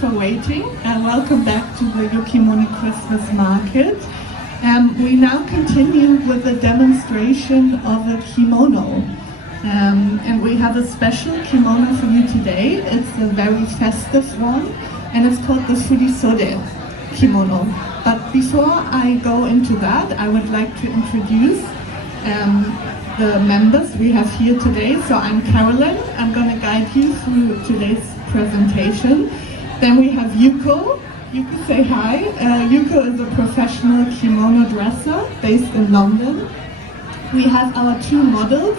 for waiting, and welcome back to the Yokimono Christmas market. We now continue with a demonstration of a kimono. And we have a special kimono for you today. It's a very festive one, and it's called the Furisode kimono. But before I go into that, I would like to introduce the members we have here today. So I'm Carolyn. I'm going to guide you through today's presentation. Then we have Yuko. Yuko, say hi. Yuko is a professional kimono dresser based in London. We have our two models,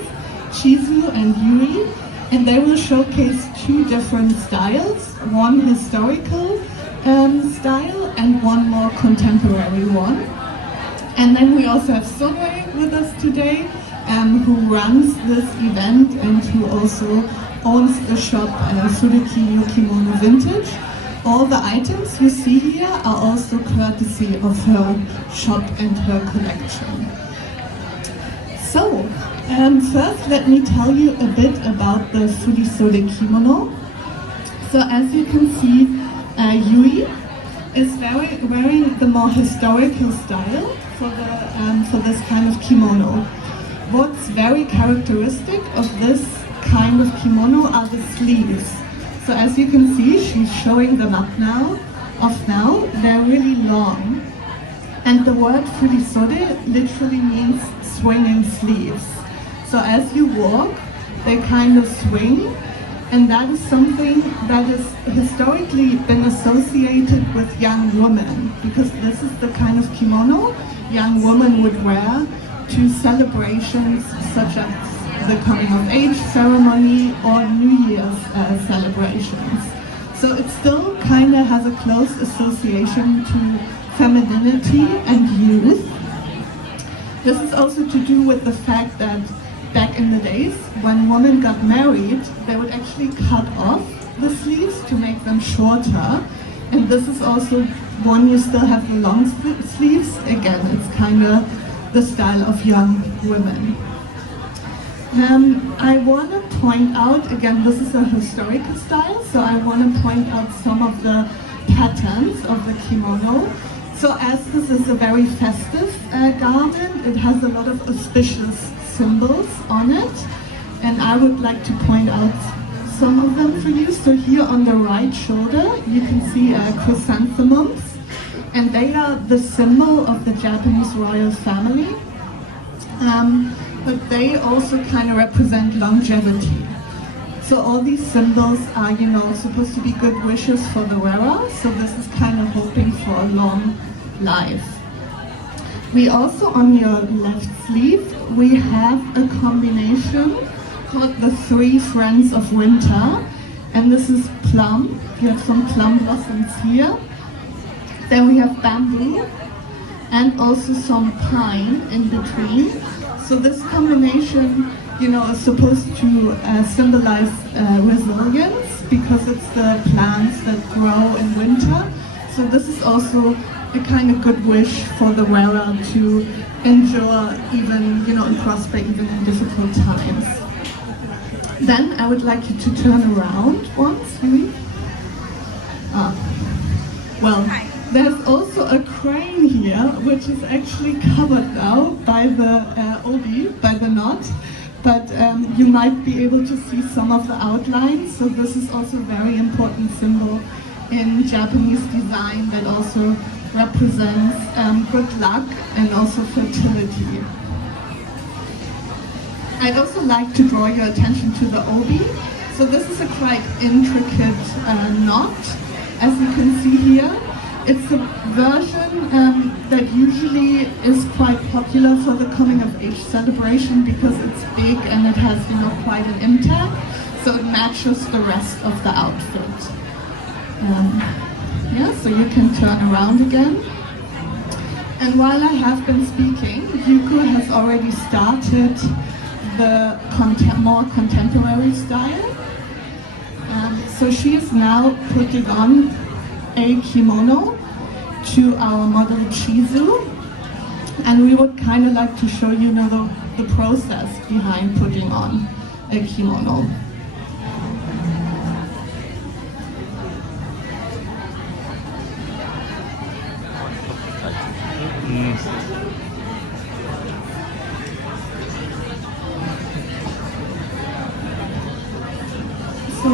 Chizu and Yui, and they will showcase two different styles, one historical style and one more contemporary one. And then we also have Sonoe with us today, who runs this event and who also owns the shop Suzuki Yokimono Vintage. All the items you see here are also courtesy of her shop and her collection. So, first let me tell you a bit about the Furisode kimono. So as you can see, Yui is wearing the more historical style for this kind of kimono. What's very characteristic of this kind of kimono are the sleeves. So as you can see, she's showing them off now. They're really long. And the word furisode literally means swinging sleeves. So as you walk, they kind of swing, and that is something that has historically been associated with young women, because this is the kind of kimono young women would wear to celebrations such as the coming of age ceremony or New Year's celebrations. So it still kind of has a close association to femininity and youth. This is also to do with the fact that back in the days, when women got married, they would actually cut off the sleeves to make them shorter. And this is also when you still have the long sleeves. Again, it's kind of the style of young women. I want to point out, again, this is a historical style, so I want to point out some of the patterns of the kimono. So as this is a very festive garment, it has a lot of auspicious symbols on it, and I would like to point out some of them for you. So here on the right shoulder, you can see chrysanthemums, and they are the symbol of the Japanese royal family. But they also kind of represent longevity. So all these symbols are, supposed to be good wishes for the wearer. So this is kind of hoping for a long life. We also, on your left sleeve, we have a combination called the Three Friends of Winter. And this is plum. You have some plum blossoms here. Then we have bamboo and also some pine in between. So this combination, is supposed to symbolize resilience, because it's the plants that grow in winter. So this is also a kind of good wish for the wearer to endure even, and prosper even in difficult times. Then I would like you to turn around once, Yui. There's also a crane here, which is actually covered now by the obi, by the knot, but you might be able to see some of the outlines. So this is also a very important symbol in Japanese design that also represents good luck and also fertility. I'd also like to draw your attention to the obi. So this is a quite intricate knot, as you can see here. It's a version that usually is quite popular for the coming of age celebration, because it's big and it has, quite an impact. So it matches the rest of the outfit. So you can turn around again. And while I have been speaking, Yuko has already started the more contemporary style. So she is now putting on a kimono to our model Chizu, and we would kind of like to show you the process behind putting on a kimono.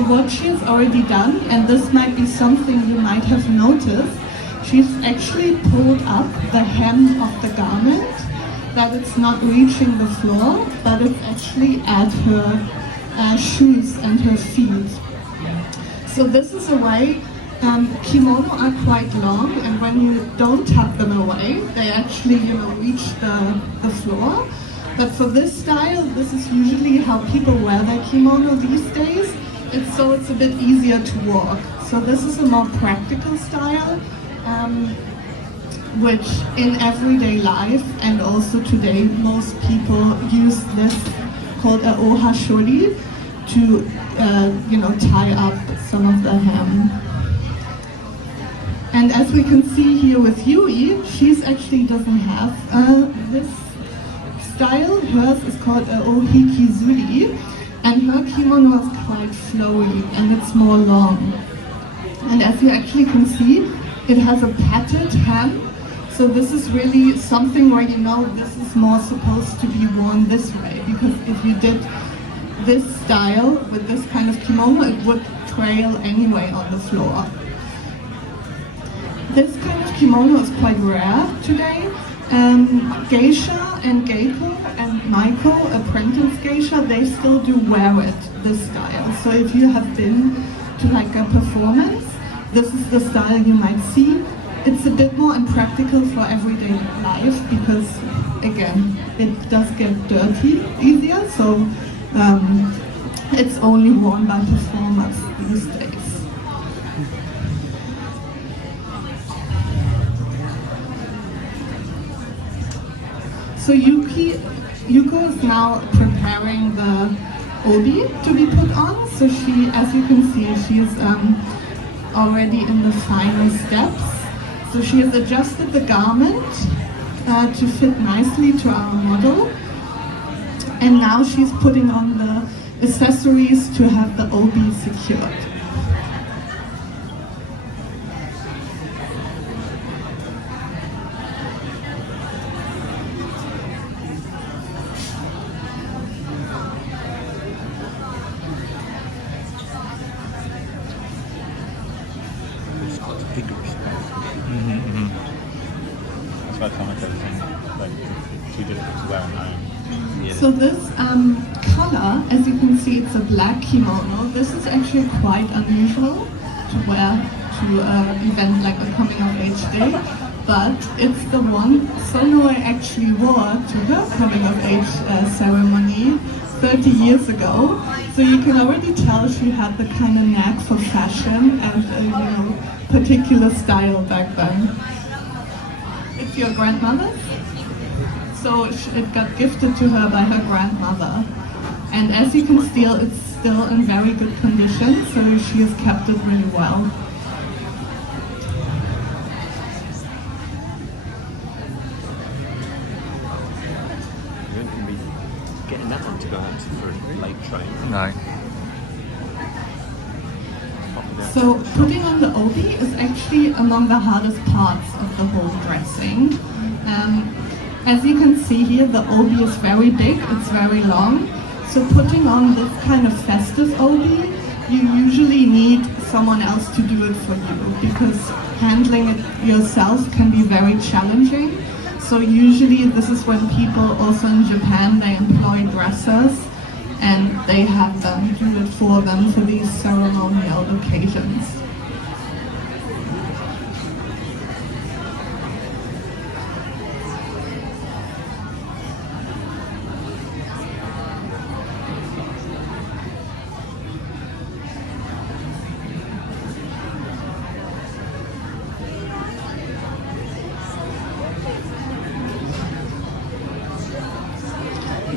what she has already done, and this might be something you might have noticed, she's actually pulled up the hem of the garment, that it's not reaching the floor, but it's actually at her shoes and her feet. So this is a way, kimono are quite long, and when you don't tuck them away, they actually, reach the floor. But for this style, this is usually how people wear their kimono these days. It's a bit easier to walk. So this is a more practical style, which in everyday life and also today, most people use this called a ohashori to, tie up some of the hem. And as we can see here with Yui, she's actually doesn't have this style. Hers is called a ohikizuri, and her kimono is quite flowy and it's more long. And as you actually can see, it has a padded hem. So this is really something where this is more supposed to be worn this way, because if you did this style with this kind of kimono, it would trail anyway on the floor. This kind of kimono is quite rare today. Geisha and geiko and maiko, apprentice geisha, they still do wear it, this style. So if you have been to like a performance, this is the style you might see. It's a bit more impractical for everyday life because, again, it does get dirty easier, so it's only worn by performers these days. So Yuko is now preparing the obi to be put on. So she, as you can see, she is already in the final steps. So she has adjusted the garment to fit nicely to our model. And now she's putting on the accessories to have the obi secured. That's why Tomoka was saying, like, she did it to wear on her own. Yeah. So this color, as you can see, it's a black kimono. This is actually quite unusual to wear to an event like a coming of age day, but it's the one Sonoe actually wore to her coming of age ceremony 30 years ago. So you can already tell she had the kind of knack for fashion and particular style back then. It's your grandmother's? So it got gifted to her by her grandmother. And as you can see, it's still in very good condition, so she has kept it really well. You don't be getting that on to go out for a late train. No. So putting on the obi is actually among the hardest parts of the whole dressing. As you can see here, the obi is very big, it's very long. So putting on this kind of festive obi, you usually need someone else to do it for you because handling it yourself can be very challenging. So usually this is when people, also in Japan, they employ dressers and they have them do it for them for these ceremonial occasions.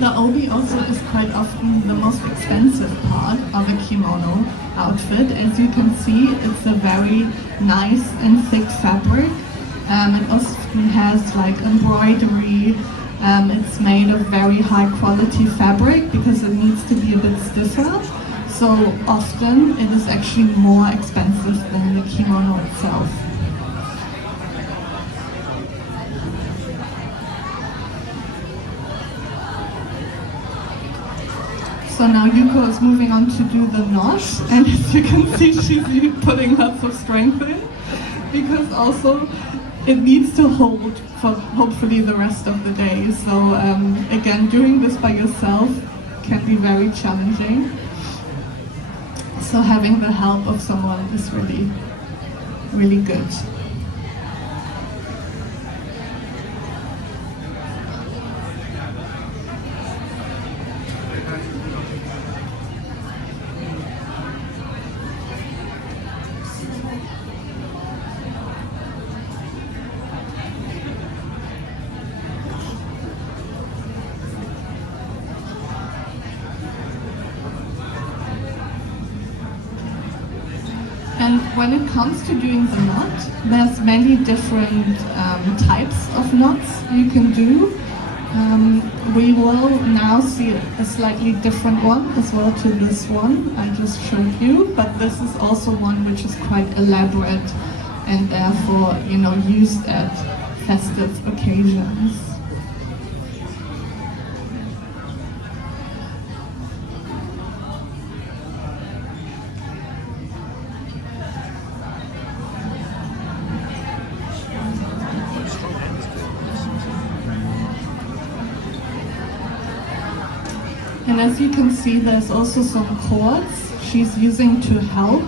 The obi also is quite often the most expensive part of a kimono outfit. As you can see, it's a very nice and thick fabric. It often has like embroidery. It's made of very high quality fabric because it needs to be a bit stiffer. So often it is actually more expensive than the kimono itself. So now Yuko is moving on to do the knot, and as you can see, she's putting lots of strength in, because also it needs to hold for hopefully the rest of the day. So again, doing this by yourself can be very challenging. So having the help of someone is really, really good. And when it comes to doing the knot, there's many different types of knots you can do. We will now see a slightly different one as well to this one I just showed you, but this is also one which is quite elaborate and therefore, used at festive occasions. And as you can see, there's also some cords she's using to help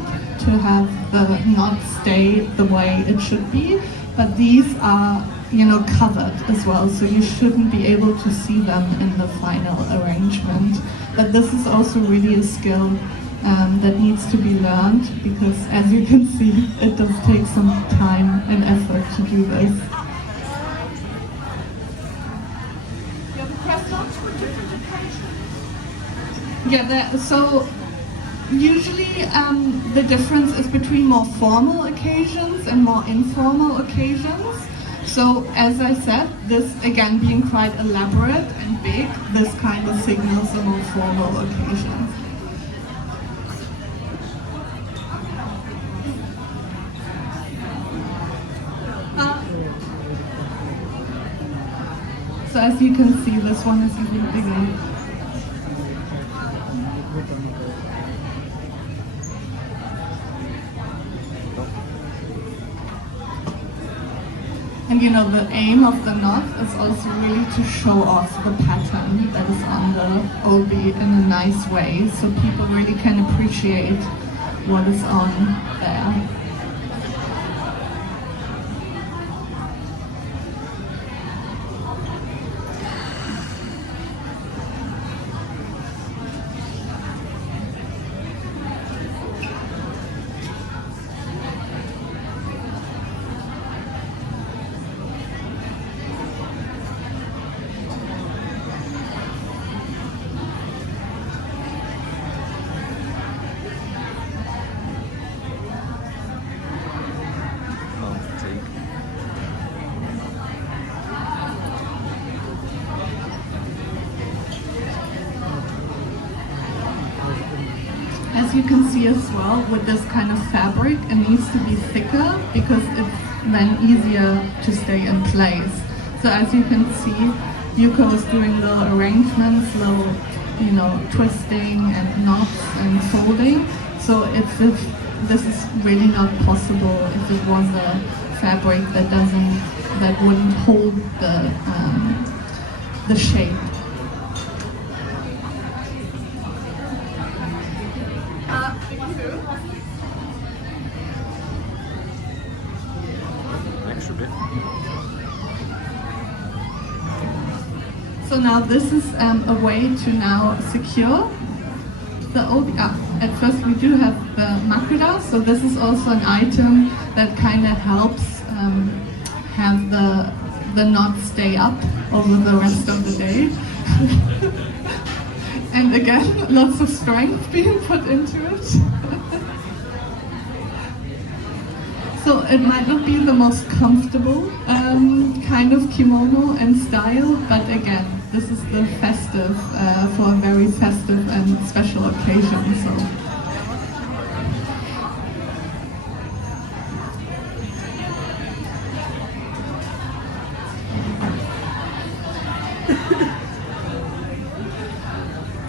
to have the knot stay the way it should be. But these are, covered as well, so you shouldn't be able to see them in the final arrangement. But this is also really a skill that needs to be learned, because as you can see, it does take some time and effort to do this. Yeah, so usually the difference is between more formal occasions and more informal occasions. So as I said, this again being quite elaborate and big, this kind of signals a more formal occasion. So as you can see, this one is even bigger. And the aim of the knot is also really to show off the pattern that is on the obi in a nice way, so people really can appreciate what is on there. As you can see as well, with this kind of fabric, it needs to be thicker because it's then easier to stay in place. So as you can see, Yuko is doing little arrangements, little, twisting and knots and folding. So this is really not possible if it was a fabric that wouldn't hold the shape. Extra bit. So now this is a way to now secure the obi. At first we do have the makuda, so this is also an item that kind of helps have the knot stay up over the rest of the day. And again, lots of strength being put into it. So it might not be the most comfortable kind of kimono and style, but again, this is the festive, for a very festive and special occasion. So.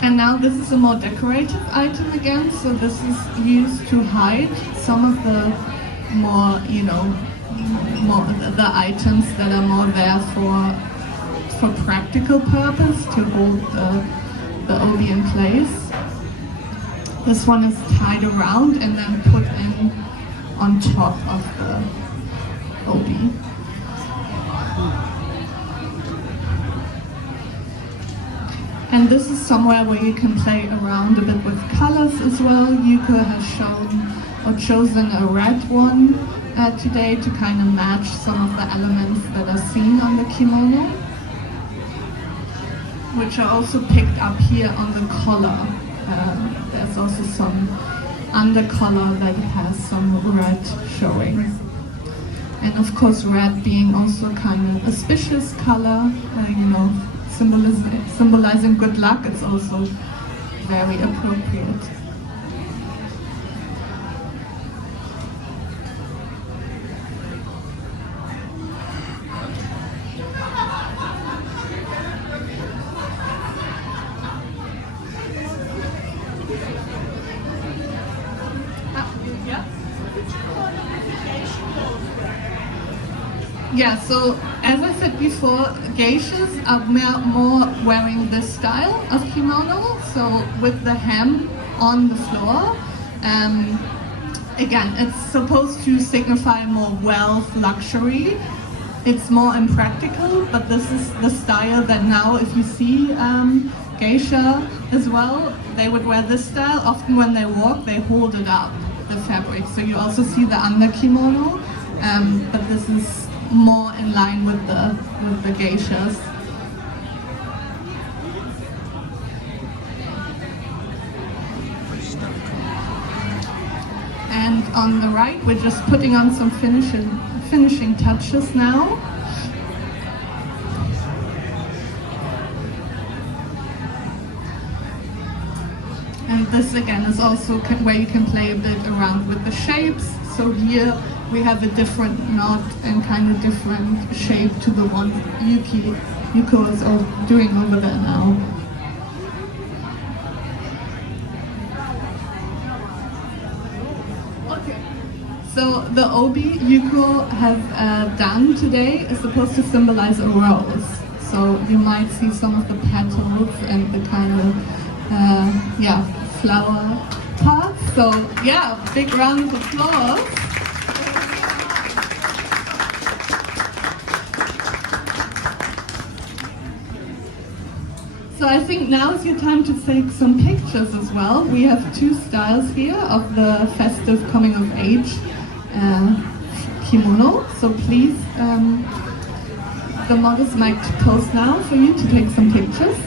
And And now this is a more decorative item again, so this is used to hide some of the more, more the items that are more there for practical purpose, to hold the obi in place. This one is tied around and then put in on top of the obi. And this is somewhere where you can play around a bit with colors as well. Yuko has chosen a red one today to kind of match some of the elements that are seen on the kimono, which are also picked up here on the collar. There's also some under collar that has some red showing. And of course red being also kind of auspicious color, symbolizing good luck, it's also very appropriate. Yeah, so as I said before, geishas are more wearing this style of kimono, so with the hem on the floor. Again, it's supposed to signify more wealth, luxury. It's more impractical, but this is the style that now, if you see geisha as well, they would wear this style. Often when they walk, they hold it up, the fabric. So you also see the under kimono, but this is more in line with the geishas. And on the right, we're just putting on some finishing touches now. And this again is also where you can play a bit around with the shapes. So here we have a different knot and kind of different shape to the one Yuko is doing over there now. Okay. So the obi Yuko has done today is supposed to symbolize a rose. So you might see some of the petals and the kind of flower parts. So yeah, big round of applause. So I think now is your time to take some pictures as well. We have two styles here of the festive coming of age kimono. So please, the models might pose now for you to take some pictures.